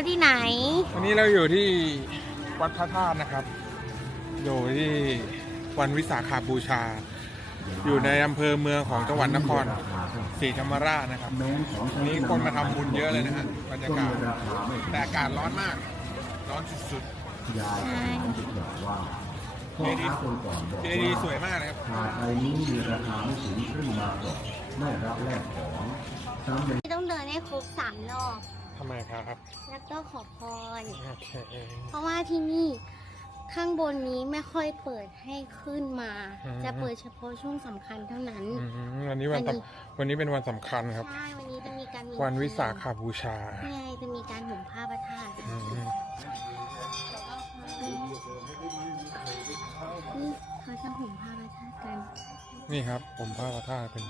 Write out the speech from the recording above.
เราที่ไหนวันนี้เราอยู่ที่วัดพระธาตุนะครับอยู่ที่วันวิสาขบูชา อยู่ในอำเภอเมืองของจังหวัดนครศรีธรรมราชนะครับวันนี้คนมาทำบุญเยอะเลยนะฮะบรรยากาศแต่อากาศร้อนมากร้อนสุดๆเจดีย์สวยมากนะครับไอ้นี้มีราคาไม่สูงขึ้นมาก่อนไม่รับแลกของต้องเดินให้ครบ3 รอบทำไมครับแล้วก็ขอพรโอเคเพราะว่าที่นี่ข้างบนนี้ไม่ค่อยเปิดให้ขึ้นมา จะเปิดเฉพาะช่วงสำคัญเท่านั้นวันนี้เป็นวันสำคัญครับใช่วันนี้จะมีการวันวิสาขบูชาไงจะมีการห่มผ้าพระธาตุนี่เขาจะห่มผ้าพระธาตุกันนี่ครับห่มผ้าพระธาตุเป็น